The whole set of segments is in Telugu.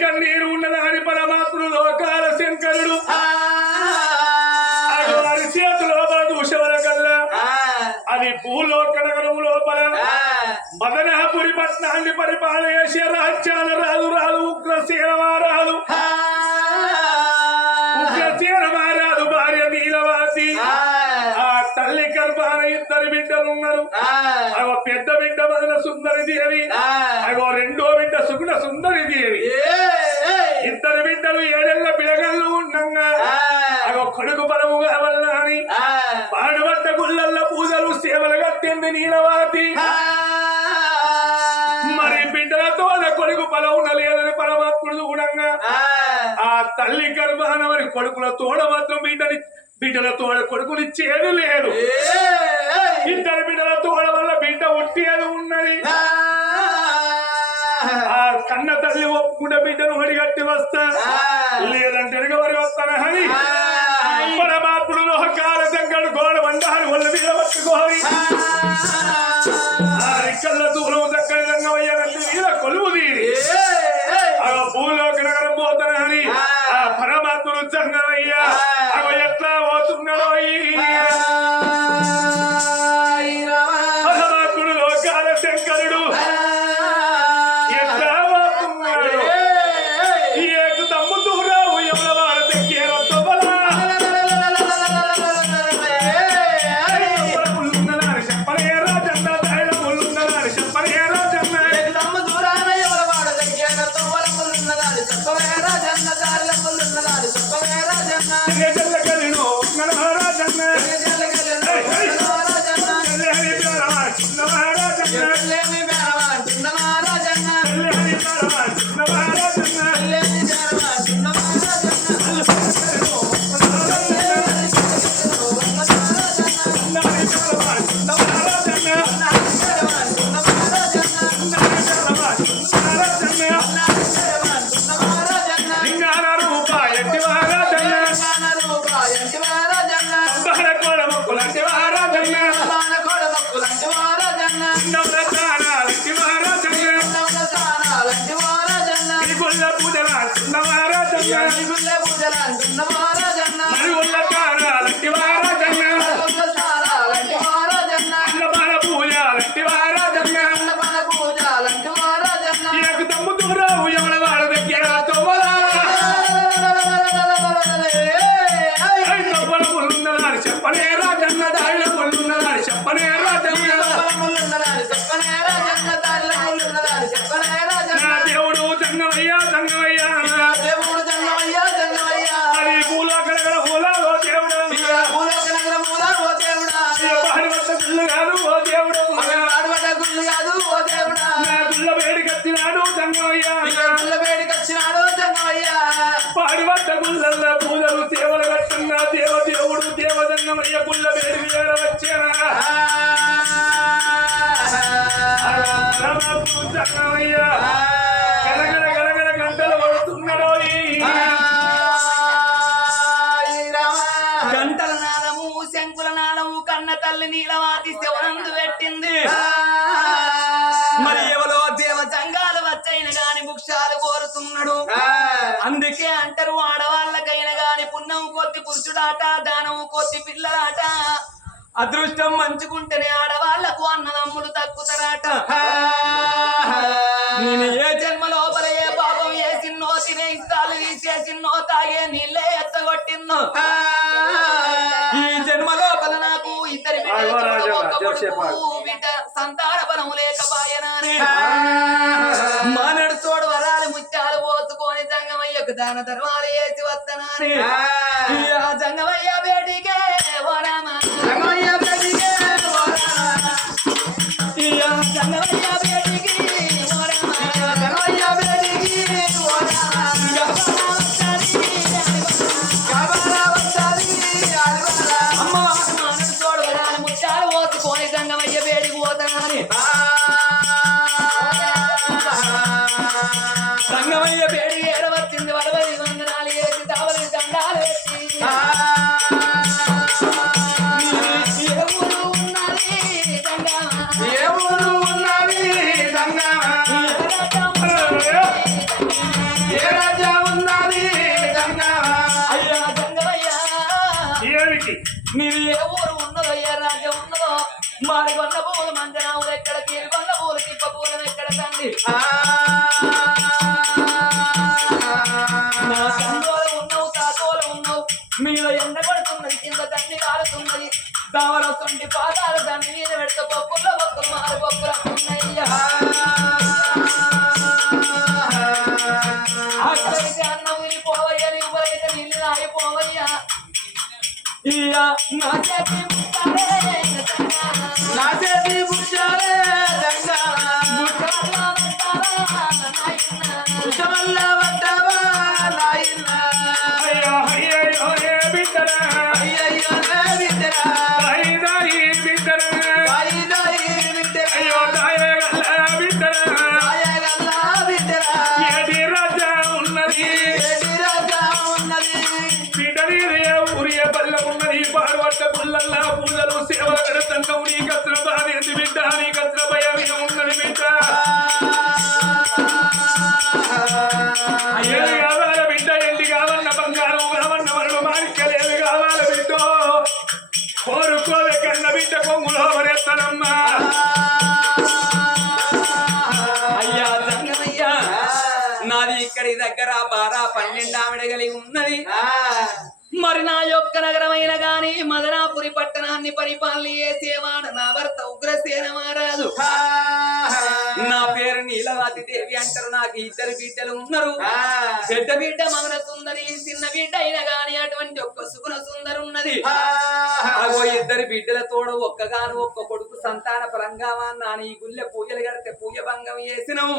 కన్నీరు ఉన్నదాని పరమాత్ముడు లోకాల శంకరుడు వారి చేతి లోపల దూషవల కల్లా అది భూలోక నగరం లోపల మదనపురి పట్నాన్ని పరిపాలన చేసే రాజ్యాల రాజు రాజు ఉగ్రసేన మహారాజు భార్య నీలవాసి ఆ తల్లి గర్భాన ఇద్దరు బిడ్డలు ఉన్నారు. అగో పెద్ద బిడ్డ మదన సుందరి దేవి, అగో రెండో బిడ్డ సుగుణ సుందరి దేవి. ఇద్దరు బిడ్డలు 7 ఏళ్ల పిల్లగళ్ళు ఉండగా అగో కొడుకు బలము కావాలని పాడుబడ్డ గుళ్ళల్లో పూజలు సేవలు కట్టింది నీలవాతి. మరి బిడ్డలతో కొడుకు బలమున లేదని పరమాత్ముడు చూడంగా ఆ తల్లి గర్భాన మరి కొడుకుల తోడ మాత్రం బిడ్డల తోడ కొడుకునిచ్చేది లేదు. ఇద్దరు బిడ్డల తోడ వల్ల బిడ్డ ఉట్టేది ఉన్నది. ఆ కన్న తల్లి ఒప్పుకుంటే బిడ్డను ఒడిగట్టి వస్తా లేదంటే ఎరగవరి వస్తానా అని పరమాత్ముడు కాల శంకరుడు గోడ వండారు వాళ్ళ మీద పట్టుకోని ఆ రిక్కల దూరం చక్కని రంగమయ్యారంటే మీద కొలువు తీరి ఆ భూలోక నగరం పోతానా అని ఆ పరమాత్ముడు చంగమయ్యా అవ ఎట్లా పోతున్నాడో పరమాత్ముడు లోకాల శంకరుడు పాడిపడ్డ గుళ్ళల్లో పూజలు సేవలు కట్టున్నా దేవదేవుడు దేవదన్నమయ్య గుళ్ళ వేడి వచ్చారా గలగల గలగల గంటలు పడుతున్నాడో గంటల నాదము శంకుల నాదము కన్న తల్లి నీలవాతి శివనందు పెట్టింది. మరి ఎవరో దేవ సంఘాలు వచ్చైన గాని ముక్షాలు కోరుతున్నాడు. అందుకే అంటారు ఆడవాళ్ళకైనా గాని పుణ్యం కొద్ది పురుషుడాట దానం కొద్ది పిల్లలాట. అదృష్టం మంచుకుంటేనే ఆడవాళ్లకు అన్నదమ్ములు తక్కుతారట. నేను ఏ జన్మ లోపల ఏ పాపం వేసిన్నో తినే ఇష్టాలు తీసేసిన్నో తాగే నీళ్ళే ఎత్తగొట్టిన్నో ఈ జన్మ లోపల నాకు ఇద్దరి బిడ్డ సంతాన బలము లేకపాయనాని మానడు తోడు వరాలు ముత్యాలు పోసుకొని జంగమయ్యకు దాన ధర్మాలు వేసి వస్తనాని ఆ జంగమయ్య బేటికే ఓరామా జంగమయ్య బేటికే ఓరామా జంగమయ్య బేటికి ఓరామా జంగమయ్య బేటికి ఓరామా అమ్మ మానడు తోడు వరాలు ముత్యాలు పోసుకొని జంగమయ్య బేటికి పోతనాని రంగమయ్య పేరు ఏడవచ్చింది 40 వందనాలు వేసి తావలి దండాలు వేసి ఏ రాజ్యం ఉన్నది గంగమ్మ అయ్యా గంగవయ్యా ఏమిటి మీరు ఏ ఊరు ఉన్నదో ఏ రాజ్యం ఉన్నదో మారిగొండ పూలు మంజనావులు ఎక్కడ తీరుగొండ పూలు తిప్ప పూలు ఎక్కడ తండ్రి నా తండ్రులు ఉన్నావు తాతోలు ఉన్నావు మీద ఎండ పడుతున్నది కింద దండి కాలుతున్నది దావరొస్తుంది పాదాలు దాన్ని మీద పెడితే పప్పుల పప్పులు మారు పప్పులు ఉన్నాయ్యా అక్కడికి అన్నం విరిపోవయ్యా నువ్వైతే నీళ్ళు ఆగిపోవయ్యా ఇయ్యా నా చేతి ముట్టాలే నా చేతి పుష్పాలే పుష్పమల్ల పట్టవా నాయన అయ్యో అయ్యో ఏ బిడ్డరా అయ్యయ్యో నా బిడ్డరా దాయి దాయి బిడ్డరా దాయి దాయి బిడ్డరా అయ్యో దాయగల్ల బిడ్డరా దాయగల్లా బిడ్డరా ఏది రాజా ఉన్నది ఏటి రాజా ఉన్నది బిడ్డని ఊరియ పల్ల ఉన్నది పాడుబట్ట పుల్లల్లా పూజలు సేవల గడతంకం నీ కత్ర బాధేది బిడ్డ నీ కత్ర భయమే ఉన్నది బిడ్డ ఏది కావాల బిడ్డ ఎండి కావన్న బంగారం కావన్న మరణ మాణిక్యలేవి కావాల బిడ్డ కోరుకోలే కన్న బిడ్డ కొంగులో వరేస్తానమ్మా అయ్యా జంగమయ్యా నాది ఇక్కడి దగ్గర బారా 12 ఆవిడ కలిగి ఉన్నది మరి నా యొక్క నగరమైన గాని మదనాపురి పట్టణాన్ని పరిపాలన చేసేవాడు నా భర్త ఉగ్రసేన మహారాజు నా పేరు నీలవతి దేవి అంటారు నాకు 2 బిడ్డలు ఉన్నారు పెద్ద బిడ్డ మగన సుందరి చిన్న బిడ్డ అయినా గాని అటువంటి ఒక్క సుగుణ సుందరు ఉన్నది అగో 2 బిడ్డల తోడ ఒక్కగాను ఒక్క కొడుకు సంతాన పరంగామా నాని ఈ గుళ్ళె పూజలు కడితే పూజ భంగం చేసినవు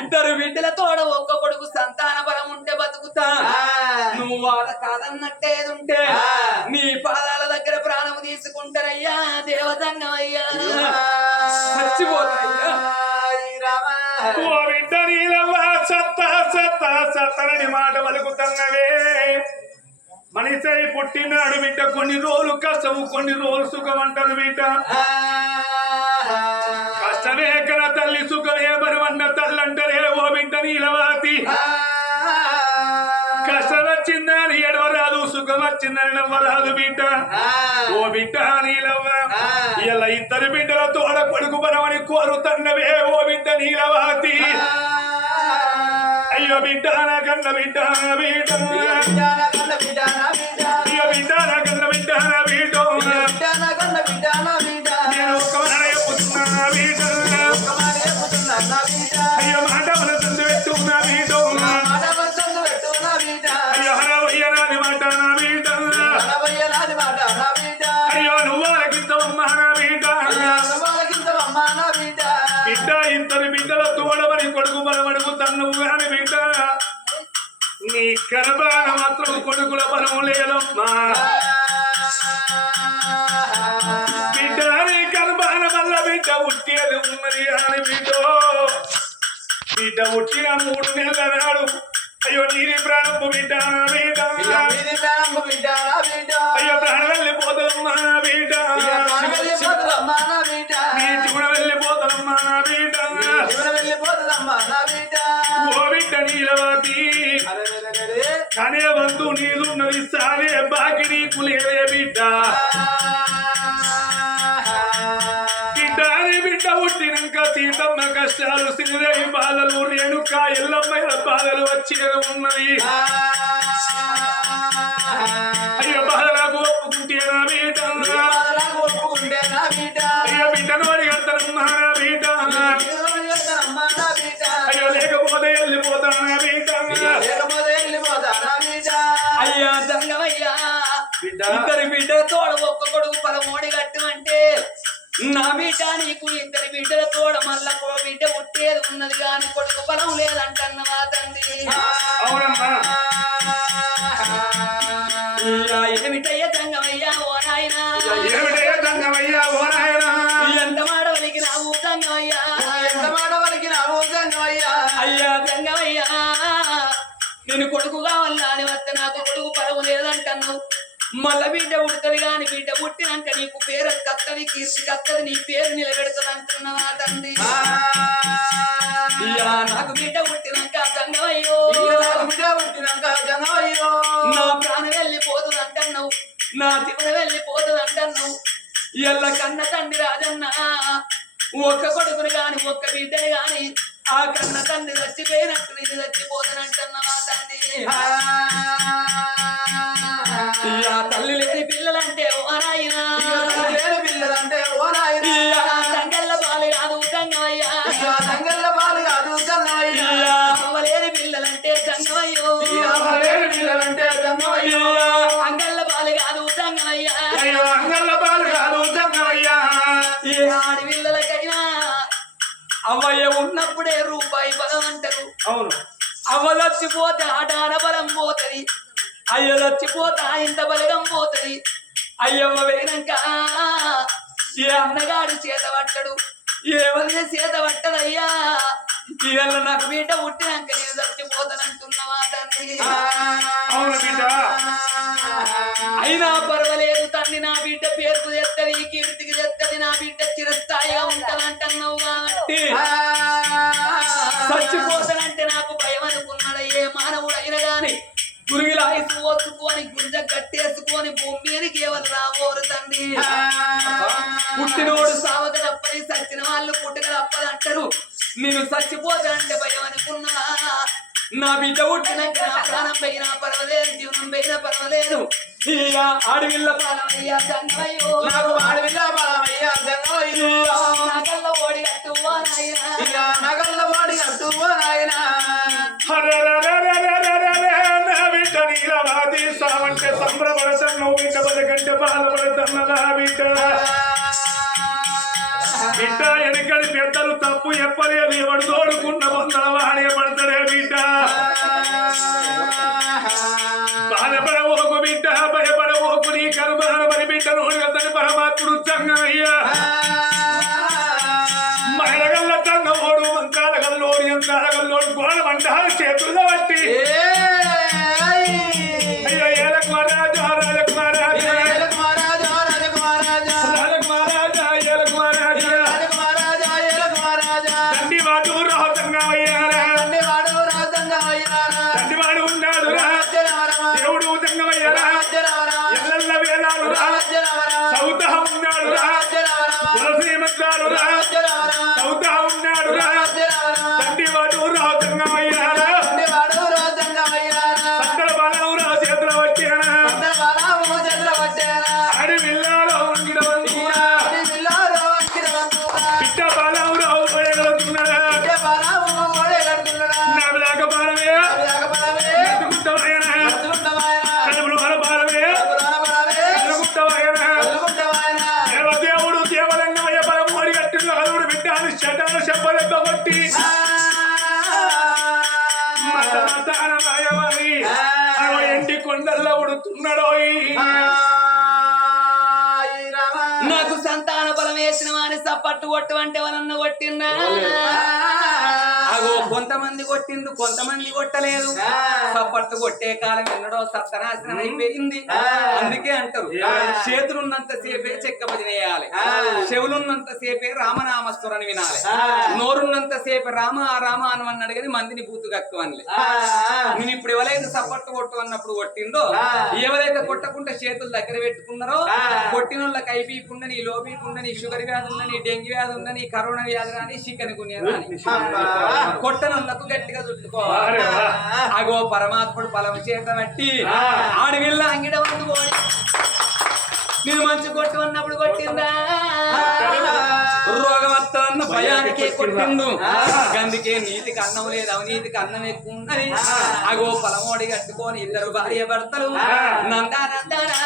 2 బిడ్డల తోడ ఒక్క కొడుకు సంతాన బలం ఉంటే బతుకుతా నువ్వు వాడ కాదన్నట్టేదుంటే నీ పాదాల దగ్గర ప్రాణం తీసుకుంటారయ్యా దేవతంగమయ్యా చచ్చిపోతాయ్యా ఓ బిడ్డ నీలవ్వ సత్తా సత్తా సత్తనని మాట పలుకుతున్నవే మనిషి పుట్టినాడు బిడ్డ కొన్ని రోజులు కష్టము కొన్ని రోజులు సుఖం అంటారు బిడ్డ కష్టమే కన తల్లి సుఖమే మరవన్న తల్లి అంటారే ఓ బిడ్డ నీలవాతి కష్టం వచ్చిందని ఎడవరాదు సుఖం వచ్చిందని నవ్వరాదు బిడ్డ ఓ బిడ్డ నీలవ్వ ఇలా 2 బిడ్డల తోడ కొడుకు బలమని కోరుతున్నవే ఓ బిడ్డ నీలవాతి అయ్యో బిడ్డ నా కన్న బిడ్డ నా బిడ్డ అయ్యో బిడ్డ నా కన్న బిడ్డ నా బిడ్డ నేను ఒక్క మాట చెప్పుతున్నా బిడ్డ అయ్యో మాట మన తండ్రి పెట్టుకున్నా బిడ్డ అయ్యో హరవయ్య నాది మాట నా బిడ్డ అయ్యో నువ్వు వాళ్ళకింతవమ్మా నా బిడ్డ బిడ్డ 2 బిడ్డల తోడమని కొడుకు బలమడుగు తన్నువు గాని బిడ్డ నీ గర్భాన మాత్రం కొడుకుల బలము లేదమ్మా బిడ్డ నీ గర్భాన వల్ల బిడ్డ ఉట్టేది ఉన్నది అని బిడ్డ ఉట్టిన 3 నెలల నాడు అయ్యో నీది ప్రాణపు బిడ్డ బిడ్డ అయ్యో ప్రాణం వెళ్ళిపోతుందమ్మా బిడ్డ నీ చూడ వెళ్ళిపోతుందమ్మా బిడ్డ ఓ బిడ్డ నీలవతి కనే వంతు నీదున్నది సారే బాకి నీకు లేదే బిడ్డ బిడ్డ అని బిడ్డ పుట్టినాక సీతమ్మ కష్టాలు శ్రీదేవి బాధలు రేణుక ఎల్లమ్మ బాధలు వచ్చేది ఉన్నది అయ్యో బాధలకు ఒప్పుకుంటేనా బిడ్డ అయ్యో బిడ్డను అడిగడతానమ్మా బిడ్డ అయ్యో లేకపోతే వెళ్ళిపోతానా బిడ్డ అయ్యా దంగమయ్యా 2 బిడ్డల తోడ ఒక్క కొడుకు 13 కట్టమంటే నా బిడ్డ నీకు 2 బిడ్డల తోడ మళ్ళా బిడ్డ పుట్టేది ఉన్నది గాని కొడుకు బలం లేదంటన్నవా తండ్రి అవునమ్మా ఏమిటయ్యా దంగమయ్యా ఓ నాయనా ఏమిటయ్యా దంగమయ్యా ఓ నాయనా ఎంత మాడవలికి రావు దంగమయ్యా అయ్యా దంగమయ్యా నేను కొడుకు కావాలా అని వస్తే నాకు కొడుకు పరవు లేదంటన్నావు మళ్ళా బిడ్డ పుడుతుంది గాని బిడ్డ పుట్టినాక నీకు పేరు కత్తది కీర్తి కత్తది నీ పేరు నిలబెడుతుంది అంటున్నావా తండ్రి నాకు బిడ్డ పుట్టినాక దంగమయ్యో పుట్టినాక జంగమయ్యో నా ప్రాణం వెళ్ళిపోతుంది అంటున్నావు, నా తిప్పడ వెళ్ళిపోతుంది అంటున్నావు. ఎల్ల కన్న తండ్రి రాజన్న ఒక్క కొడుకుని గాని ఒక్క బిడ్డని గాని ఆ కన్న తండ్రి చచ్చిపోయినట్టు నేను చచ్చిపోతానంటున్నావా తండ్రి? ఆ తల్లి లేని పిల్లలంటే ఓ నాయనా, లేని పిల్లలంటే ఓ నాయనా, తంగళ్ళ పాలు కాదు గంగమయ్యా, తంగళ్ళ పాలు కాదు జంగమయ్యా, అవ్వలేని పిల్లలంటే గంగమయ్యో, లేని పిల్లలంటే జంగమయ్యో, అంగళ్ళ పాలు కాదు గంగమయ్యా, అంగళ్ళ పాలు కాదు జంగమయ్యా. ఏ ఆడి పిల్లలకైనా అవ్వయ్య ఉన్నప్పుడే రూపాయి బలం అంటారు. అవును, అవ్వ చచ్చిపోతే ఆటాన బలం పోతది, అయ్య చచ్చిపోతే ఇంత బలగం పోతది. అయ్యవ్వ వేయనాక ఏ అన్నగాడు చేత పట్టడు, ఏ వదిన చేత పట్టదయ్యా. ఇవాళ నాకు బిడ్డ పుట్టినాక నేను చచ్చిపోతానంటున్నావా తండ్రి? అవును బిడ్డ. అయినా పర్వాలేదు తండ్రి, నా బిడ్డ పేరుకు తెత్తది, కీర్తికి తెత్తది, నా బిడ్డ చిరస్థాయిగా ఉంటానంటున్నావు కాబట్టి చచ్చిపోతానంటే నాకు భయం అనుకున్నాడు ఏ మానవుడైనా గాని. గురిగిల ఐసు ఓసుకొని గుంజ కట్టేసుకొని భూమి మీదకి ఎవరు రావోరు తండ్రి. పుట్టినోడు సావక తప్పని, చచ్చిన వాళ్ళు పుట్టక తప్పదు అంటారు. నేను చచ్చిపోతానంటే భయం అనుకున్నా. నా బిడ్డ పుట్టినాక నా ప్రాణం పోయినా పర్వాలేదు, జీవనం పోయినా పర్వాలేదు. ఇయ్యా అడవిల్ల పాలమయ్యా జంగమయ్యో, నాకు ఆడవిల్ల బలమయ్యా జంగమయ్యో, నగల్ల ఓడి కట్టువా నాయనా, నగల్ల వాడి అట్టువో నాయనా. నా బిడ్డ నీలవాది సావంటే సంబరపడతాను, బిడ్డ బతకంటే బాధపడతాను. నా బిడ్డ బిడ్డ ఎనకడి పెద్దలు తప్పు చెప్పలేదు, ఎవడు తోడుకున్న వందల వాడే పడతాడే బిడ్డ. బాధపడవోకు బిడ్డ, భయపడవోకు, నీ కర్మాన మరి బిడ్డ నోడుగతని పరమాత్ముడు జంగమయ్యా. మహిళగల్ల తన్నోడు మంకాలగల్లోడు ఎంకాలగల్లోడు గోడమంట చేతుల్లో బట్టి అయ్యో ఏలకు మహారాజా, రాజకు మహారాజా, రాజకు మహారాజా, ఏలకు మహారాజా, తండ్రి వాడు రాజంగమయ్యారా, తండ్రి వాడు ఉన్నాడు రా, దేవుడు జంగమయ్యారా, ఎల్లల్ల వేదాలు రా, సౌత ఉన్నాడు రా, తులసి మంత్రాలు రా, సౌత ఉన్నాడు రా, తండ్రి వాడు రాజంగమయ్యారా, సంతల బలం రా చేతుల వచ్చారా, ఆడి విల్లాలో ఉండినవంతురా, బిడ్డ బలం రావు పడగలుగుతున్నారా, నా విలాక బాలమే కడుపులు మన బాలమే దేవదేవుడు దేవలింగమయ్య బలం ఓడి కట్టిన కదుడు బిడ్డ అని శటాన చెప్పలెక్క కొట్టి మతమతానమయమని ఎండి కొండల్లో ఉడుతున్నాడో. నాకు సంతాన బలం వేసిన వాని సప్పట్టు కొట్టు అంటే వాళ్ళన్న కొట్టిందా? అగో కొంతమంది కొట్టిండు, కొంతమంది కొట్టలేదు. సప్పట్టు కొట్టే కాలం ఎన్నడో సత్తనాశనం అయిపోయింది. అందుకే అంటారు చేతులున్నంత సేపే చెక్క భజన వేయాలి, చెవులున్నంత సేపే రామనామస్వరని వినాలి, నోరున్నంత సేపే రామ రామ అని అన్నాడు కానీ మందిని బూతు కక్కువని. నేను ఇప్పుడు ఎవరైతే సప్పట్టు కొట్టు అన్నప్పుడు కొట్టిందో, ఎవరైతే కొట్టకుండా చేతులు దగ్గర పెట్టుకున్నారో కొట్టిన వాళ్ళకి ఐపీపీ ఉండని, లోపీపీ ఉండని, షుగర్ వ్యాధి ఉందని, డెంగ్యూ వ్యాధి ఉందని, కరోనా వ్యాధి కానీ, చికెన్ గున్యా కానీ కొట్టనోళ్ళకు గట్టిగా చుట్టుకోవాలి. అగో పరమాత్ముడు బలం చేత బట్టి ఆడవిల్ల అంగిడ వండుకోని నేను మంచి కొట్టు అన్నప్పుడు కొట్టిందా? రోగం వస్తుందన్న భయానికే కొట్టిండు. అందుకే నీతికి అన్నం లేదు, అవినీతికి అన్నం ఎక్కువ ఉన్నది. అగో పలమోడి కట్టుకొని ఇద్దరు భార్య భర్తలు నందానందానా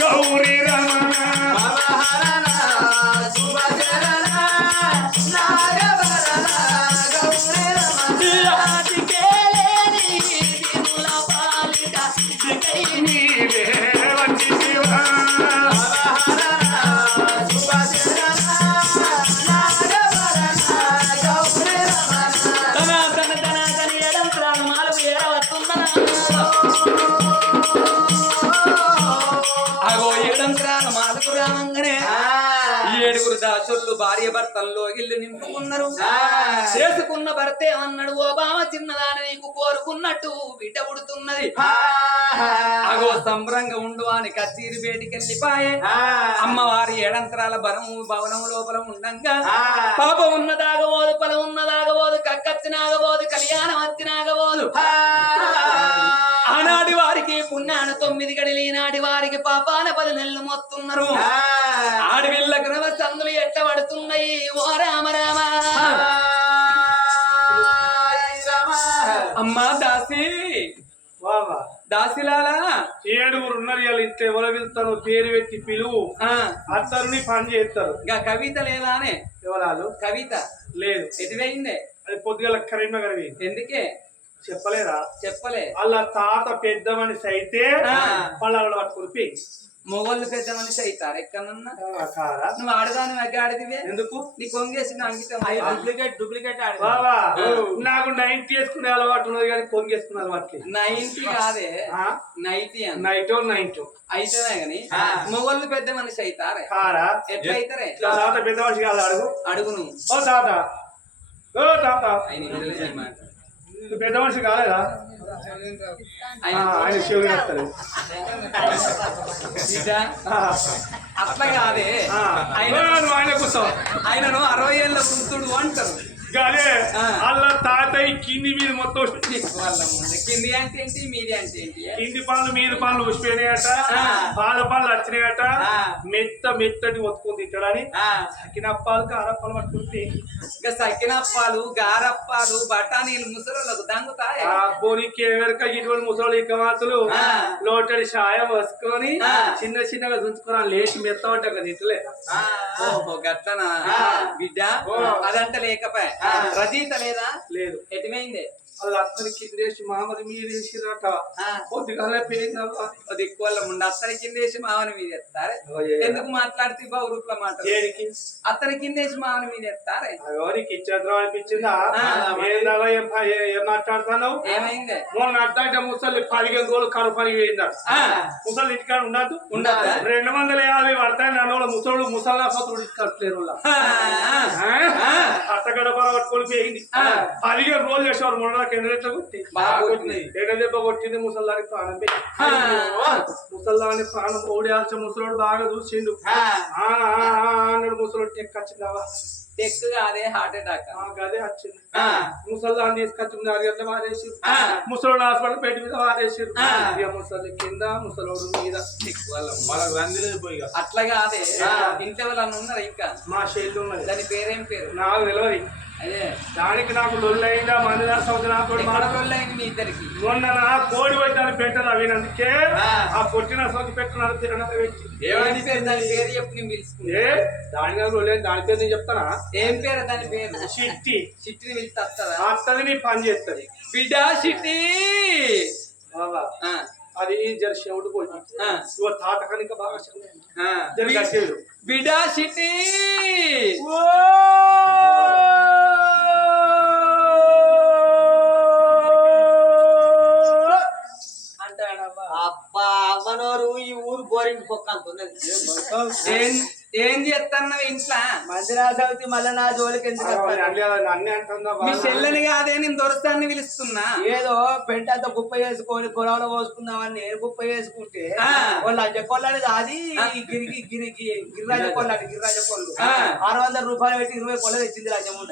గౌరీ కై నీవే వచ్చితివా. తన తన తన తన ఏడంతరాల మాలకు ఏడవస్తుందనా అగో ఏడంతరాల మాలకు రావంగానే ఏడుగురు దాసులు భార్య భర్తల్లో ఇల్లు నింపుకున్నారు చేసుకున్న భర్త ఏమన్నాడు ఓ బావ చిన్నదాని నీకు కోరుకున్నట్టు బిడ్డ పుడుతున్నది అగో సంబరంగా ఉండు అని కచ్చీరి బయటికెళ్ళిపాయే అమ్మవారి ఏడంతరాల భవనం లోపల ఉండంగా పాప ఉన్నదాగబోదు పొలం ఉన్నదాగబోదు కక్కచ్చినాగబోదు కళ్యాణం వచ్చినాగబోదు ఆనాటి వారికి పుణ్యాన 9 గడిలు ఈనాటి వారికి పాపాన 10 నెలలు మోస్తున్నారు ఆడవిళ్ళకు చందులు ఎట్లా పడుతున్నాయి ఓ రామ రామ అమ్మా దాసి బాబా దాసిలాలా 7 ఉన్నారు ఇలా ఇంట్లో ఎవరు వెళ్తారు పేరు పెట్టి పిలువు అత్తరుని పని చేస్తారు ఇంకా కవిత లేదానే ఎవరాలు కవిత లేదు ఎటువైందే అది పొద్దుగల కరీంనగర్ ఎందుకే చెప్పలేరా చెప్పలే వాళ్ళ తాత పెద్ద మనిషి అయితే పళ్ళ పట్టుకుని మొగోళ్ళు పెద్ద మనిషి అవుతారు ఎక్కడన్నా కారా నువ్వు ఆడదాని నాకు ఆడిదివే ఎందుకు నీ కొంగేసిన అంకితం డూప్లికేట్ బాబా నాకు 90 వేసుకునే అలవాటు ఉన్నది కానీ కొంగేసుకునే అలవాటు 90 కాదే 90 అని నైట్ అయితేనే గాని మొగోళ్ళు పెద్ద మనిషి అవుతారే కారా ఎట్లా అవుతారే తాత పెద్ద మనిషి కాదు అడుగు అడుగు నువ్వు ఓ తాత ఓ తాత ఆయన నువ్వు పెద్ద మనిషి కాలేదా ఆయన శివుడు చేస్తారు అట్లా కాదే ఆయన కూర్చో ఆయనను 60 ఏళ్ళ వృద్ధుడు అంటారు అదే వాళ్ళ తాతయ్య కింది మీద మొత్తం కింది అంటే ఏంటి మీది అంటే ఏంటి కింది పనులు మీద పనులు ఉసిపోయినాయట పాల పనులు వచ్చినాయట మెత్తటి ఒత్తుకుని తింటాడని సకినప్పాలు కారప్పాలు పట్టుకుంటే ఇంకా సకినప్పాలు గారప్పాలు బఠానీలు ముసలోళ్ళకు దంగుతాయి పోనీకి ఎవరిక ఇటువంటి ముసలి ఇక మాత్రం లోటడి సాయం వసుకొని చిన్న చిన్నగా దుంచుకుని లేచి మెత్తబడ్డా కదా ఇంటలే ఓహో గట్లనా బిడ్డ అదంట లేకపోయా రచయిత లేదా లేదు ఎటుమైందే వాళ్ళు అత్తని కిందేసి మామని మీరు వేసిరట పొద్దుగాలే పోయింది దిక్కు వల్ల ముందు అత్తని కిందేసి మామని మీద ఎత్తారే ఎందుకు మాట్లాడితే బౌరూపుల మాట అత్తని కిందేసి మామని మీద ఎత్తారే ఎవరికి ఇచ్చేద్దాం అనిపించిందా ఏం మాట్లాడుతున్నావు ఏమైందే మొన్న అద్దంటే ముసలి 15 రోజులు కరువు పని పోయిందా ముసలి ఇంటికాడ ఉండదు 250 పడతాయి నన్ను ముసలు ముసల్లా పోతుడు ఇచ్చుకోలేరు అత్తగడ పట్టుకొని పోయింది 15 రోజులు చేసేవారు మొన్న దెబ్బ కొట్టింది ముసల్లాని ప్రాణం ముసల్లాని ప్రాణం ఓడియాల్సిన ముసలోడు బాగా చూసిండు అన్నాడు ముసలోడు టెక్కొచ్చిందావా టెక్ కాదే హార్ట్ అటాక్ అదే వచ్చింది ముసల్లాన్ని తీసుకొచ్చింది 6 గంటలు వారేసి ముసలోడు హాస్పిటల్ పెట్టి మీద వారేసారు ఇక ముసలి కింద ముసలోడు మీద అట్లా కాదే ఇంట్లో వాళ్ళని ఉన్నారు ఇంకా మా షెల్లు ఉన్నది దాని పేరేం పేరు నాకు తెలియదు అదే దానికి నాకు లొల్లైందా మంది మాడలైంది మీ ఇద్దరికి మొన్న నా కోడి వచ్చాను పెట్టను అవినందుకే ఆ పొట్టిన సోకి పెట్టిన తినడం ఏమని పేరు దాని పేరు చెప్పు నేను పిలుచుకున్నా దాని లొల్లేదు దాని పేరు నేను చెప్తానా ఏం పేరు దాని పేరు చిట్టి చిట్టిని పిలిచి వస్తుందా అత్తది నీ పని చేస్తుంది బిడ్డ చిట్టి బాబా అది జర శివుడు పోయి తాత కనుక బాగా జరిగేది బిడ్డ చిట్టి అబ్బా అమ్మనోరు ఈ ఊరు బోరింగ్ పొక్క అంటున్నది ఏం చేస్తున్నావు ఇంట్లో మందిరా చవితి మళ్ళీ నా జోలికి ఎందుకు అన్ని అంటుందా మీ చెల్లెని కాదే నేను దొరసాన్ని పిలుస్తున్నా ఏదో పెంటంతా కుప్ప చేసుకొని పొలంలో పోసుకుందామని నేను కుప్ప చేసుకుంటే వాళ్ళు లంచకొల్లని అది గిరిరాజ కొల్లు 600 రూపాయలు పెట్టి 20 కొల్ల తెచ్చింది లంచముండ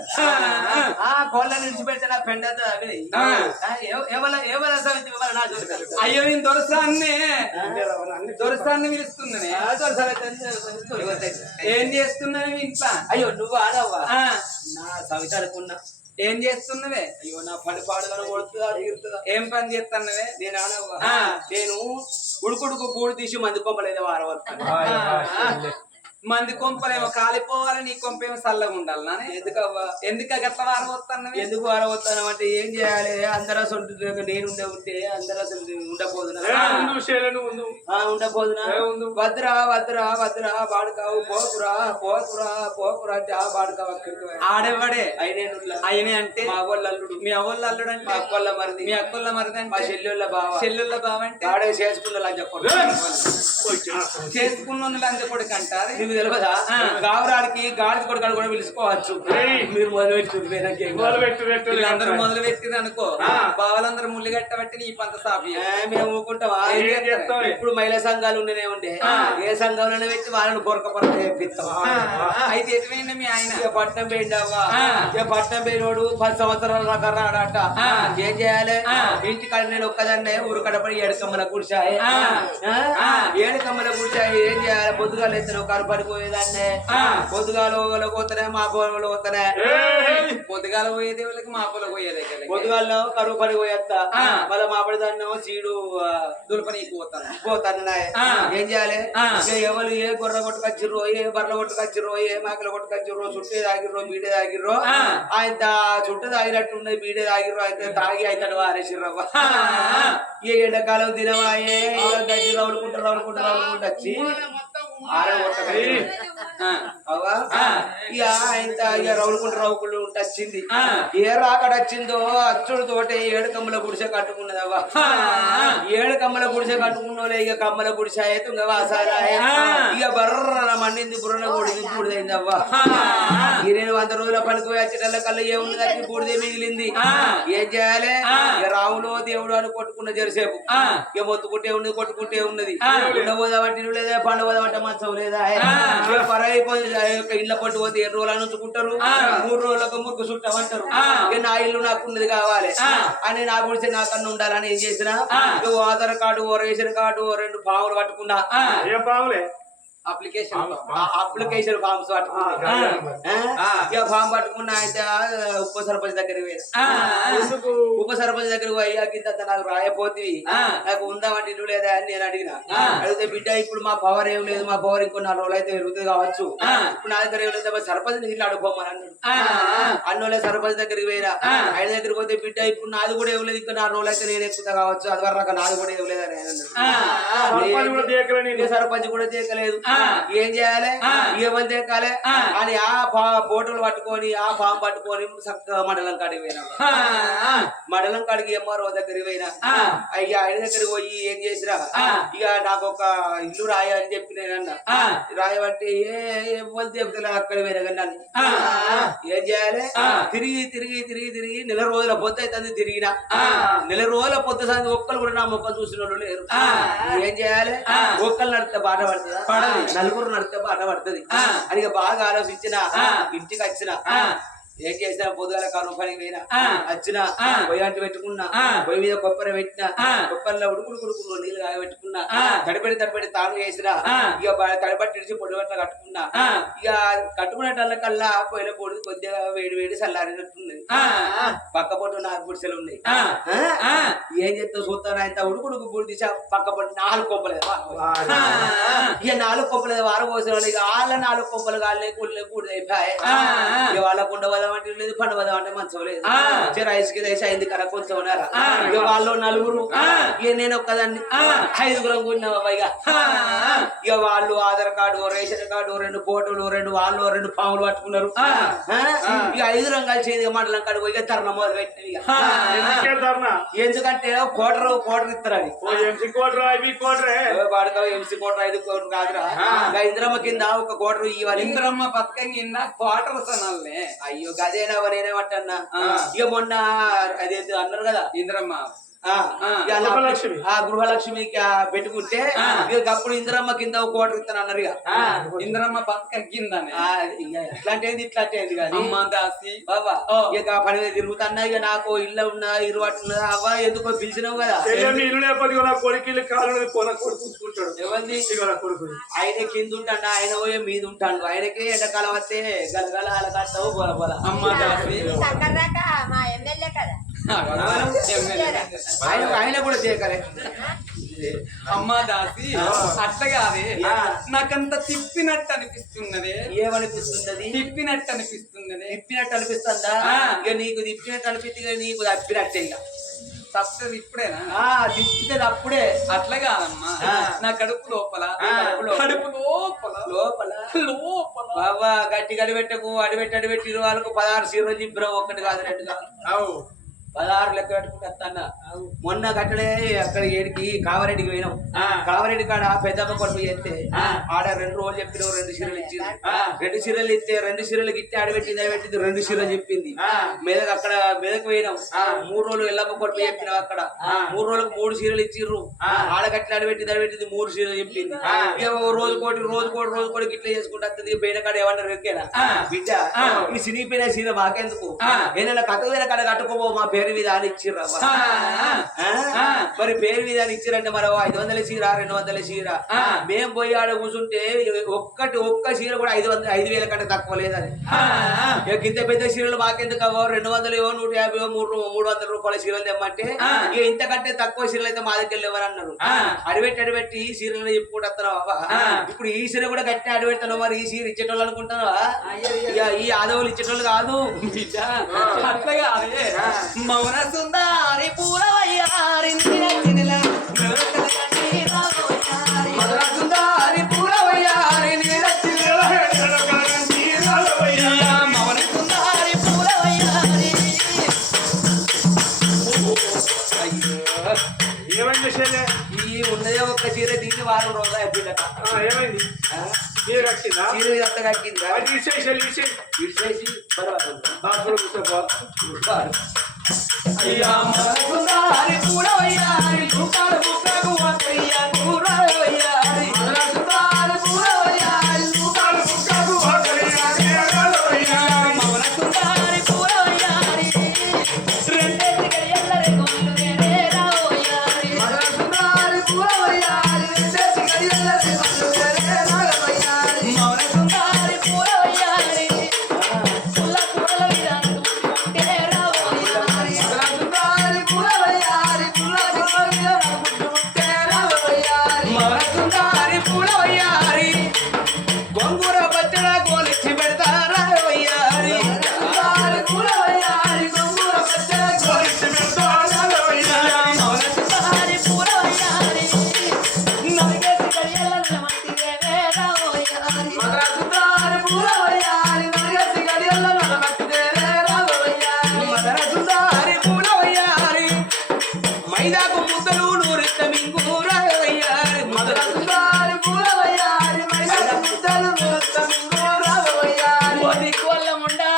ఆ కొల్లని విడిచిపెడితే నా పెంటంతా ఎవరు సమితి నా జోలికి అయ్యో నేను దొరసాన్ని పిలుస్తున్నానే ఏం చేస్తున్నావు ఇంట్లో అయ్యో నువ్వు ఆడవ్వా నా సవిత అనుకున్నా ఏం చేస్తున్నవే అయ్యో నా పని పాడలను కొడుతుందా తీరుతుందా ఏం పని చేస్తున్నవే నేను ఆడవ్వా నేను ఉడుకుడుకు గూడు తీసి మంది పంపలేదు వారం మంది కొంపలేమో కాలిపోవాలి, నీ కొంపేమో చల్లగా ఉండాలి నానే. ఎందుకవ్వా ఎందుకు గట్ల వారం వస్తాను? ఎందుకు వాడబోతాను అంటే ఏం చేయాలి? అందరూ అసలు నేను ఉంటే అందరూ అసలు ఉండపోదునా ఉండపోదునా? వద్దురా వద్దురా వద్దురా బాడుకావు పోకురా పోకురా పోకురా అంటే ఆ బాడుకావు అక్కడికి ఆడేవాడే అయినే అంటే మా అవ్వళ్ళ అల్లుడు. మీ అవ్వళ్ళ అల్లుడు అంటే మా అక్కళ్ళ మరిది. మీ అక్కళ్ళ మరిది మా అంటే చెల్లెళ్ళ బావ. చెల్లెళ్ళ బావ అంటే ఆడే చేసుకున్న చెప్పండి చేసుకున్న లంచ కొడుకు అంటారు. నీకు తెలియదా? గావరాడికి గాడిద కొడుకు కూడా పిలుచుకోవచ్చు. మీరు వీళ్ళందరూ మొదలు పెట్టింది అనుకో, బావలందరూ ముళ్ళు కట్టబట్టి నీ పంత సాపి మేము ఊరుకుంటావా? ఇప్పుడు మహిళా సంఘాలు ఉండనే ఉండే ఏ సంఘంలోనే పెట్టి వాళ్ళని పొరక పొరక చేపిస్తాం. అయితే ఎటువైంది మీ ఆయన? ఇక పట్నం పోయిండవ్వా. ఇక పట్నం పోయినోడు 10 సంవత్సరాల దాకా రాడట. ఏం చేయాలి? ఇంటికాడ నేను ఒక్కదాన్నే ఊరు కడపడి ఏడుకమ్మల కూర్చాయి. ఏడుకమ్మల కూర్చాయి. ఏం చేయాలి? పొద్దుగాలు ఎత్తున ఒక పడిపోయేదాన్నే. పొద్దుగాలు పోతానే మా పొలంలో పోతానే. పొద్దుగాల పోయేది వాళ్ళకి మా పొలం పోయేది. పొద్దుగాల్లో కరువు పని పోయేస్తా. మళ్ళీ మా పడిదాన్నేమో చీడు దులపని పోతాను. ఏం చేయాలి? ఎవరు ఏ గొర్రె కొట్టుకొచ్చిర్రో, ఏ బర్రె కొట్టుకొచ్చిర్రో, ఏ మాకలు కొట్టుకొచ్చిర్రో, చుట్టే తాగిర్రో, బీడే తాగిర్రో, ఆయన చుట్టు తాగినట్టు ఉన్నది, బీడే తాగిర్రో, అయితే తాగి అవుతాడు వారేసిర్రవ్వ. ఏ ఎండాకాలం దినవాయే గడ్డి రౌలుకుంటూ వచ్చి రౌలుకుంటూ వచ్చింది. ఏ రాకడ వచ్చిందో అచ్చుడు తోటే 7 కమ్మల గుడిసె కట్టుకున్నదవ్వా. 7 కమ్మల గుడిసె కట్టుకున్నోలే ఇక కమ్మల గుడిసె వాసారాయ. ఇక బర్ర మండింది, బుర్రన కూడింది, బూడిదైందవ్వా. ఇక నేను 100 రోజుల పనికి పోయి వచ్చేటల్ల కల్లా ఏమున్నది? బూడిదే మిగిలింది. ఏం చేయాలి? ఇక రావులో దేవుడు అని కొట్టుకున్న జరిసేపు ఇక మొత్తుకుంటే ఉన్నది, కొట్టుకుంటే ఉన్నది. ఉండబోదామంటే లేదా, పండబోదామంటే మంచం లేదా. పరైపోయి ఇళ్ళ పట్టు పోతే 7 రోజులు నుంచుకుంటారు, 3 రోజులకు మురుకు చుట్టమంటారు. ఇక నా ఇల్లు నాకున్నది కావాలి అని నా గుడిసె నాకన్నా ఉండాలని ఏం చేసిన ఆధార్ కార్డు, రేషన్ కార్డు, 2 పావులు పట్టుకున్నా. అప్లికేషన్ ఫామ్స్ పట్టుకున్నా. ఇక ఫామ్ పట్టుకున్నా. అయితే ఉప సర్పంచ్ దగ్గరికి పోయినా. ఉప సర్పంచ్ దగ్గరికి పోయి ఇంత నాకు రాయపోతే నాకు ఉందామంటే ఇల్లు లేదా అని నేను అడిగిన. అడిగితే బిడ్డ ఇప్పుడు మా పవర్ ఏం లేదు, మా పవర్ ఇంకో 4 రోజులు అయితే పెరుగుతుంది కావచ్చు, ఇప్పుడు నా దగ్గర ఏం లేదు, సర్పంచ్ ఇల్లు అడుగుపోమని అన్నాడు. అన్నోళ్ళే సర్పంచ్ దగ్గరికి పోయినా. ఆయన దగ్గరికి పోతే బిడ్డ ఇప్పుడు నాది కూడా ఏం లేదు, ఇంకా 4 రోజులు అయితే నేను ఎక్కుతా కావచ్చు, అది వరకు నాది కూడా ఏం లేదు అని అన్నాడు. సర్పంచ్ కూడా తీయకలేదు. ఏం చేయాలి? ఏమని తీకాలి అని ఆ ఫోటోలు పట్టుకొని ఆ ఫామ్ పట్టుకొని చక్కగా మండలం కాడికి పోయినా. మండలం కాడికి ఎంఆర్ఓ దగ్గరికి పోయినా. అయ్యా ఆయన దగ్గరికి పోయి ఏం చేసిరా, ఇక నాకు ఒక ఇల్లు రాయని చెప్పి నేనన్నా. రాయమంటే ఏమని చెప్తున్నా అక్కడ పోయినా కానీ ఏం చేయాలి? తిరిగి తిరిగి తిరిగి తిరిగి 1 రోజుల పొద్దు అవుతుంది. తిరిగిన 1 రోజుల పొద్దు సంది ఒక్కరు కూడా నా మొక్కలు చూసిన వాళ్ళు లేరు. ఏం చేయాలి? ఒక్కలు నడితే బాట పడుతుంది, నలుగురు నడితే బాట పడుతుంది అని బాగా ఆలోచించిన. ఇంటికి వచ్చిన. ఏం చేసినా పొద్దుగాల కరువు పనికి పోయినా. వచ్చిన పొయ్యంటి పెట్టుకున్నా. పొయ్యి మీద కొబ్బరి పెట్టినా. కొబ్బరిలో ఉడుకుడుకుడుకు నీళ్ళు పెట్టుకున్నా. తడిపెడి తాను చేసిన. ఇక తడిపట్టి ఇడిచి పొడి బట్ట కట్టుకున్నా. ఇక కట్టుకునేటల్ల కల్లా పొయ్యిల పొడి కొద్దిగా వేడి వేడి చల్లారినట్టున్నది. పక్క పొట్టు 4 గుడిసెలు ఉన్నాయి. ఏం చెప్తావు చూస్తాను? ఆయన ఉడుకుడుకు పొడి తీసా పక్క పొట్టు 4 కొబ్బలేదు. ఇక 4 కొబ్బలేదు వారం పోసిన వాళ్ళు. ఇక వాళ్ళ 4 కొబ్బలు కాళ్ళే కూడలే కూడైపోయాయి. ఇక వాళ్ళకు ఉండవద్దు లేదు, పండుగ అంటే మంచం లేదు. రైస్కి వేసి 5 కర కొంచెం ఉన్నారా. ఇక వాళ్ళు 4. ఇక నేను ఒక్కదాన్ని 5గురం కొన్నావా పైగా. ఇక వాళ్ళు ఆధార్ కార్డు, రేషన్ కార్డు, 2 ఫోటోలు, 2 వాళ్ళు 2 పాములు పట్టుకున్నారు. ఇక 5 కలిసి మండలం కాడు ఇక తరణ మొదలు పెట్టిన. ఎందుకంటే కోటర్ ఇస్తారని. ఎంసీ కోటర్ 5 కోటర్ కాదురా. ఇంద్రమ్మ కింద 1 కోటర్ ఇవ్వాలి. ఇంద్రమ్మ పథకం కింద క్వార్టర్స్ అనాలే. అయ్యో గదేనా నేనేమంటన్నా. ఇక మొన్న అదేంటి అన్నారు కదా ఇంద్రమ్మ గృహలక్ష్మికి పెట్టుకుంటే ఇక అప్పుడు ఇంద్రమ్మ కింద 1 కోటర్ ఇస్తాను అన్నారు. ఇక ఇంద్రమ్మ పథకం కింద ఇట్లాంటి ఇట్లాంటి కానీ బాబా ఇక పని తిరుగుతున్నా. ఇక నాకు ఇల్లు ఉన్నా ఇరువాటు ఉన్నదా అవ్వ ఎందుకో పిలిచినావు కదా. ఇల్లు లేకపోతే కొడుకు కాలు కొడుకుంటాడు. ఎవరిది? ఆయన కింద ఉంటాడు, ఆయన పోయే మీద ఉంటాడు. ఆయనకే ఎండాకాలం వస్తే గలగల అలకట్టావు బొల బొల. మా ఎమ్మెల్యే కదా ఆయన కూడా చేయకలే అమ్మా దాసి అట్లా కాదే నాకంత తిప్పినట్టు అనిపిస్తున్నదే. ఏమనిపిస్తున్నది? తిప్పినట్టు అనిపిస్తున్నదే. తిప్పినట్టు అనిపిస్తుందా? ఇక నీకు తిప్పినట్టు అనిపిస్తుంది, నీకు తప్పినట్టే. ఇక తప్పదు ఇప్పుడేనా? తిప్పితే అప్పుడే. అట్లా కాదమ్మా, నా కడుపు లోపల కడుపు లోపల లోపల లోపల బాబా గట్టి అడిపెట్టకు, అడిపెట్టి 20 16 సీరలు చింపిరావు. ఒక్కటి కాదు, 2 కాదు, 16 లెక్క పెట్టుకుంటే వస్తాన్న. మొన్న గట్టలే అక్కడ ఏడికి కామారెడ్డికి పోయినాం. కామారెడ్డి కాడ పెద్దమ్మ కొడుకు చేస్తే ఆడ 2 రోజులు చెప్పిన 2 చీరలు ఇచ్చింది. 2 చీరలు ఇస్తే 2 చీరలకి ఇస్తే ఆడబెట్టింది 2 చీరలు చెప్పింది. మెదక్ అక్కడ మెదక్ పోయినాం. 3 రోజులు ఎల్లమ్మ కొడుకు చెప్పినాం. అక్కడ 3 రోజులకు 3 చీరలు ఇచ్చిర్రు. ఆడగట్ల ఆడబెట్టింది 3 చీరలు చెప్పింది. ఇక రోజు కోటి ఇట్లా చేసుకుంటా పోయిన కాడ ఏమన్నా రెక్కేనా బిడ్డ, ఈ సినిపోయిన చీర మాకెందుకు, ఏదైనా కథ కాడ కట్టుకోబో, మా పేరు మీద అని ఇచ్చిర్రవ్వ. మరి పేరు మీద అని ఇచ్చిరంటే మరి 500 చీర 200 చీర. మేం పోయి ఆడ కూర్చుంటే ఒక్క చీర కూడా 5,000 కంటే తక్కువ లేదని. ఇంత పెద్ద చీరలు మాకెందుకు అవ్వ, 200 150 300 రూపాయల చీరలు తెమ్మంటే ఇక ఇంతకంటే తక్కువ చీరలు అయితే మా దగ్గర లేవని అన్నారు. అడిపెట్టి ఈ చీరలు చెప్పుకుంటూ వస్తున్నావు అవ్వ. ఇప్పుడు ఈ చీర కూడా గట్టి అడిపెడతాను. మరి ఈ చీర ఇచ్చేటోళ్ళు అనుకుంటున్నావా? ఇక ఈ ఆదవులు ఇచ్చేటోళ్ళు కాదు బిడ్డ. అట్లా కాదే. మౌన సుందరి పూలవయ్యారి సుందరి పూలవయ్యారి మౌన సుందరి పూలవయ్యారి. ఏమైంది శైలే? ఈ ఉన్నదే ఒక్క చీర దీన్ని 4 రోజులు అయిపోయిందట. ఏమైంది? చీర కట్టిందా? చీర అంతా కట్టిందా? ఇడిచేసి బాత్రూమ్ కూర్చోపో. అయ్యా సుందరి పూలవయ్యారి దుకాడు బుక్కకు వత్తయ్యా కూరవయ్యారి. సుందరి పూలవయ్యారి దుకాడు బుక్కకు వత్తయ్యా మౌన సుందరి పూలవయ్యారి. రెండేసి గడియల్ల రేగులు నేనే రావయ్యారి. సుందరి పూలవయ్యారి రెండేసి గడియల్ల రేగులు నేనే రావయ్యారి. మౌన సుందరి పూలవయ్యారి. పుల్ల కూరల విధానం ఉంటే రావయ్యారి. సుందరి పూలవయ్యారి పుల్లగుంటే రావయ్యారి. మౌన సుందరి పూలవయ్యారి. గొంగూర పచ్చడ గోలిచ్చి పెడతారా వయ్యారి. సుందరి పూలవయ్యారి గొంగూర పచ్చడ గోలిచ్చి పెడతారా వయ్యారి. మౌన సుందరి పూలవయ్యారి. నరిగేసి గడియల్ల నిలమంటివే రావయ్యారి. సుందరి పూలవయ్యారి నరగసి గడియల్ల నడమట్టే రావయ్యారి. సుందరి పూలవయ్యారి మైదాకు ముద్దలు నూరెత్త మింగూర వయ్యారి. సుందరి పూలవయ్యారి మైదాకు ముద్దలు నూరెత్త మింగూర వయ్యారి. ఓది కోళ్ళముండా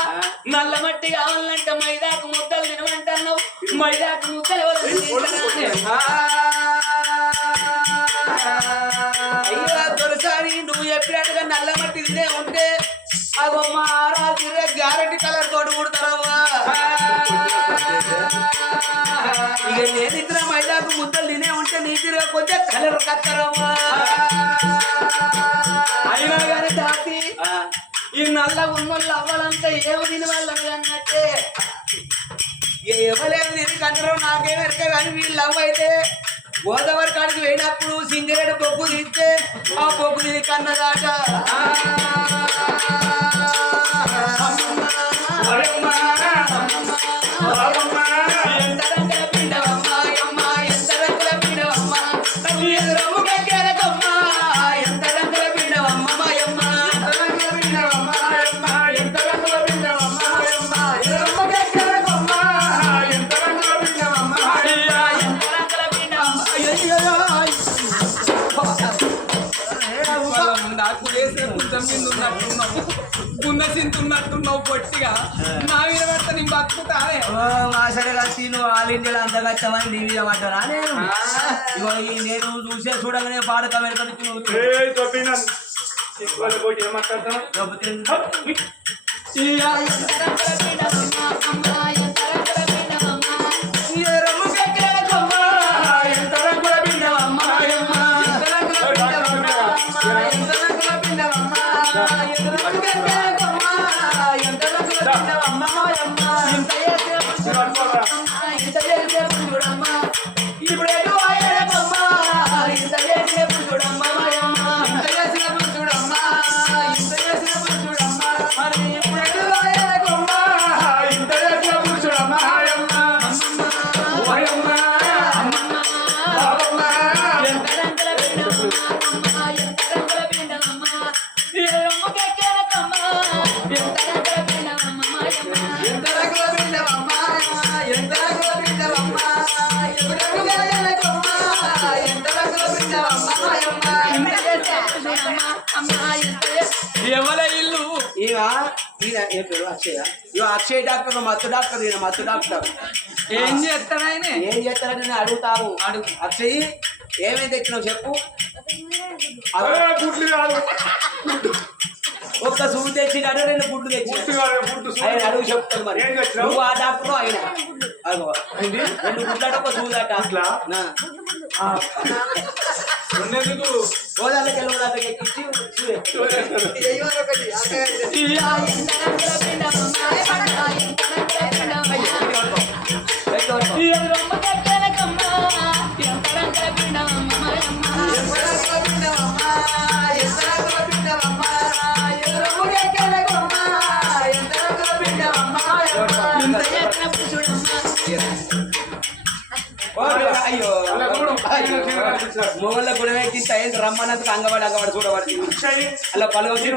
నల్ల మట్టి కావాలంటే మైదాకు ముద్దలు తినమంటున్నావు. మైదాకు ముద్దలు ఎవరు తింటారా? అయ్యో దొరసారి నువ్వు చెప్పినట్టుగా నల్ల మట్టి తినే ఉంటే అగో మా ఆరాధి గ్యారెంటీ కలర్ తోడు కుడతారవ్వా. ఇక నేను ఇద్దరు మైదాకు ముద్దలు తినే ఉంటే నీ తిరిగి కొంచెం కలర్ కత్తరవ్వా. అయినా కానీ దాసి ఈ నల్ల ఉన్నోళ్ళు అవ్వాలంటే ఏమి తిని వాళ్ళని అన్నట్టే. ఇవ్వలేదు నేను కంటారు నాకేం ఎరక కానీ వీళ్ళు అవ్వైతే గోదావరి కాడికి పోయినప్పుడు సింగరేడు బొగ్గు తీస్తే ఆ బొగ్గు తిని కన్నదాట. ఎంత రంగుల పిండవమ్మ అమ్మ, ఎంత రంగుల పిండవమ్మ ఎదురమ్మ గెలకమ్మ. ఎంత రంగుల పిండవమ్మ అమ్మ, ఎంత రంగుల పిండవమ్మ అమ్మ, ఎంత రంగుల పిండవమ్మ అమ్మ ఎదురమ్మ గెలకమ్మ. ఎంత రంగుల పిండవమ్మ అయ్యా, ఎంత రంగుల పిండవమ్మ. అయ్యో నాకు వేసే కొంచెం మీద ఉన్నట్టున్నావు, గున్న చింతున్నట్టున్నావు పొట్టిగా. నా మీద పడితే నేను బతుకుతానే. మాసరే కలిసి నువ్వు ఆల్ ఇండియాలో అంత కష్టమని నీ మీద పడ్డారా నేను? ఇగో నేను చూడగానే పాడక వెనక ఎంత ఏం పేరు అక్షయ ఇవో అక్షయ్ డాక్టర్ మత్తు డాక్టర్ ఈయన మత్తు డాక్టర్ ఏం చేస్తాడు ఆయన? ఏం చేస్తారని నేను అడుగుతావు అడుగు. అక్షయ్ ఏమేమి తెచ్చినావు చెప్పు గుడ్లు కాదు ఒక్క సూట్ తెచ్చినాడు 2 గుడ్లు తెచ్చినాడు గుడ్డు ఆయన అడుగు చెప్తాను మరి ఏం తెచ్చినావు? నువ్వు ఆ డాక్టర్ ఆయన అదిగో 2 గుడ్లాట ఒక సూదాట అట్లా? ఉన్నందుకు గోదాలకి వెళ్ళడానికి ఎక్కించి అయ్యో మొగళ్ళ గుణమే ఎక్కిస్తే అయింది రమ్మన్నందుకు అంగవాడు చూడబడి అలా పలుగొచ్చి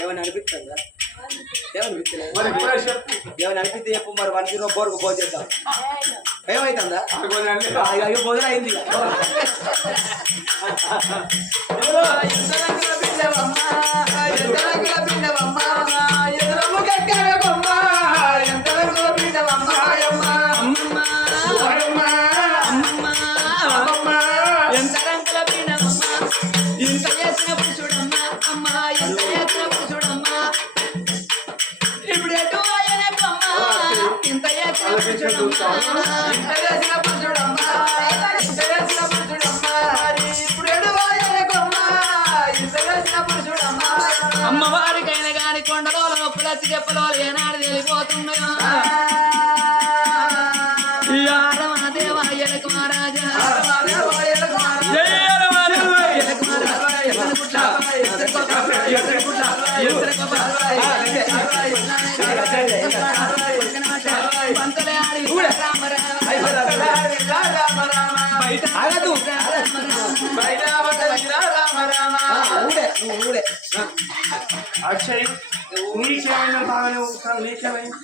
ఏమైనా అనిపిస్తుందా ఏమైనా అనిపిస్తే చెప్పు మరి 104 కు ఫోన్ చేద్దాం ఏమైతుందా అయ్యో బోధన అయింది అమ్మవారికైనా గాని కొండలో పులసి చెప్పలో ఏనాడు తెలిపోతున్నాయో రమణ దేవాయలకు మహారాజా అక్షయ్ నీకేమైనా బాగానే ఉంటాను నీకేమైంది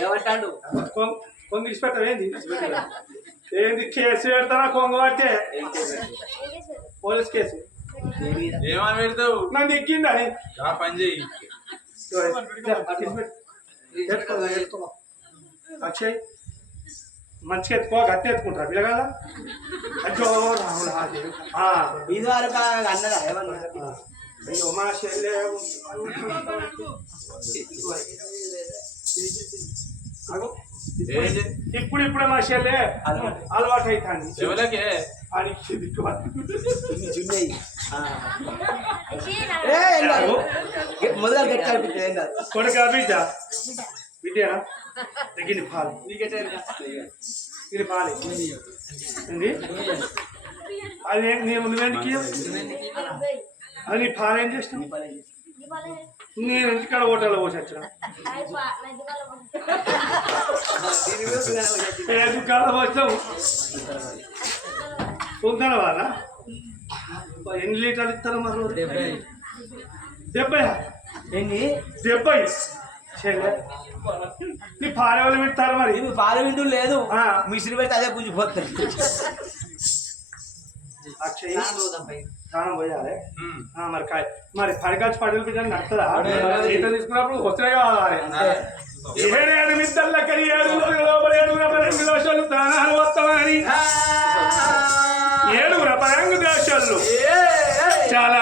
ఏమంటాడు కొంగు ఇచ్చిపెట్టావు ఏంది కేసు పెడతారా కొంగు పట్టే పోలీస్ కేసు ఏమని పెడతావు నన్ను ఎక్కిందని ఆ పని చెయ్యి అక్షయ్ మంచిగా ఎత్తుకో గట్టి ఎత్తుకుంటారా పిల్లగాల అచ్చో ఇది వరకు అన్నదా ఏమన్నా అయ్యో మా చెల్లె ఇప్పుడే మా చెల్లె అలవాటు అవుతాను ఎవరికి అని మొదలు గట్టి అనిపిస్తుంది ఏం కాదు కొడుక బిడ్డ బిడ్డేనా తగ్గింది పాలు ఇది పాలు అది నువ్వెందుకు అది నీ పాలు ఏం చేసినావు నేను ఇంటికాడ హోటల్లో పోసి వచ్చిన దుకాణంలో వచ్చావు పొందన వాళ్ళ ఎన్ని లీటర్లు ఇస్తారు మరి 70 ఎన్ని 70 చెల్లె నీ పాలెవలు పెడతారు మరి ఇది పాల విండు లేదు మిషన్ పెడితే అదే గుంజిపోతుంది అక్షయ్ స్నానం పోయాలి మరి పడికాచి పడలు పెట్టాను నడుతుందా ఈతలు తీసుకున్నప్పుడు వస్తే కావాలి 7 మిద్దళ్ళ కరి 7 లోపల 7 దోషాలు ప్రాణాలు వస్తామని 7 పరంగు దోషాలు చాలా